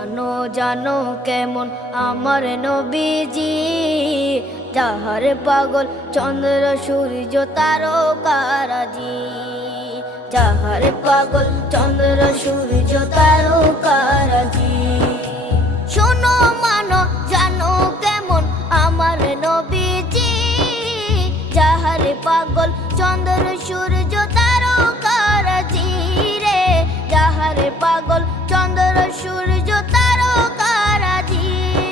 জানো জানো কেমন আমার নবীজি, যাহার পাগল চন্দ্র সূর্য তারকারাজি, যাহার পাগল চন্দ্র সূর্য তারকারাজি। শোনো মানো জানো কেমন আমার নবীজি, যাহার পাগল চন্দ্র সূর্য তারকারাজি রে, যাহার পাগল চন্দ্র সূর্য তারকারাজি।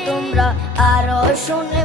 তোমরা আরো শুনে